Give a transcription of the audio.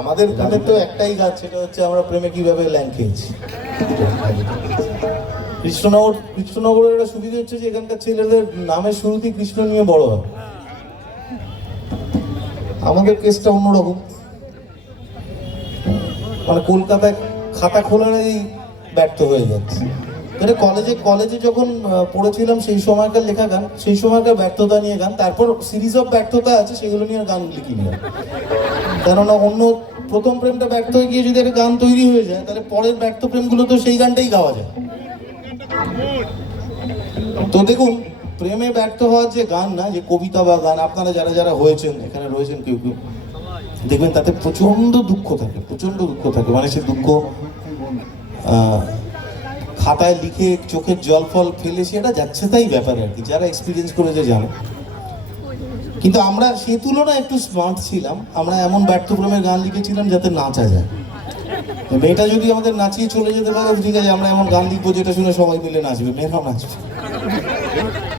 আমাদের গানের তো একটাই গান, সেটা হচ্ছে আমরা প্রেমে কিভাবে ল্যাং খেয়েছি। কৃষ্ণনগরের একটা সুবিধা হচ্ছে যে এখানকার ছেলেদের নামের শুরুতেই কৃষ্ণ নিয়ে বড় হয়। আমাদের কেসটা অন্যরকম, মানে কলকাতায় খাতা খোলারই ব্যর্থ হয়ে যাচ্ছে। মানে কলেজে যখন পড়েছিলাম সেই সময়কার লেখা গান, সেই সময়কার ব্যর্থতা নিয়ে গান, তারপর সিরিজ অফ ব্যর্থতা আছে সেগুলো নিয়ে গান লিখিনি। কেননা অন্য প্রথম প্রেমটা ব্যর্থ হয়ে গিয়ে যদি একটা গান তৈরি হয়ে যায়, তাহলে পরের ব্যর্থ প্রেমগুলো তো সেই গানটাই গাওয়া যায়। তো দেখুন, প্রেমে ব্যর্থ হওয়ার যে গান না, যে কবিতা বা গান, আপনারা যারা যারা হয়েছেন, এখানে রয়েছেন কেউ কেউ, দেখবেন তাতে প্রচন্ড দুঃখ থাকে, প্রচন্ড দুঃখ থাকে। মানে সে দুঃখ খাতায় লিখে চোখের জল ফল ফেলে সেটা যাচ্ছে তাই ব্যাপার আর কি, যারা এক্সপিরিয়েন্স করেছে জানে। কিন্তু আমরা সে তুলনায় একটু স্মার্ট ছিলাম, আমরা এমন ব্যর্থ প্রেমের গান লিখেছিলাম যাতে নাচা যায়। মেয়েটা যদি আমাদের নাচিয়ে চলে যেতে পারে, ঠিক আছে, আমরা এমন গান লিখবো যেটা শুনে সবাই মিলে নাচবে, মেয়েরাও নাচবে।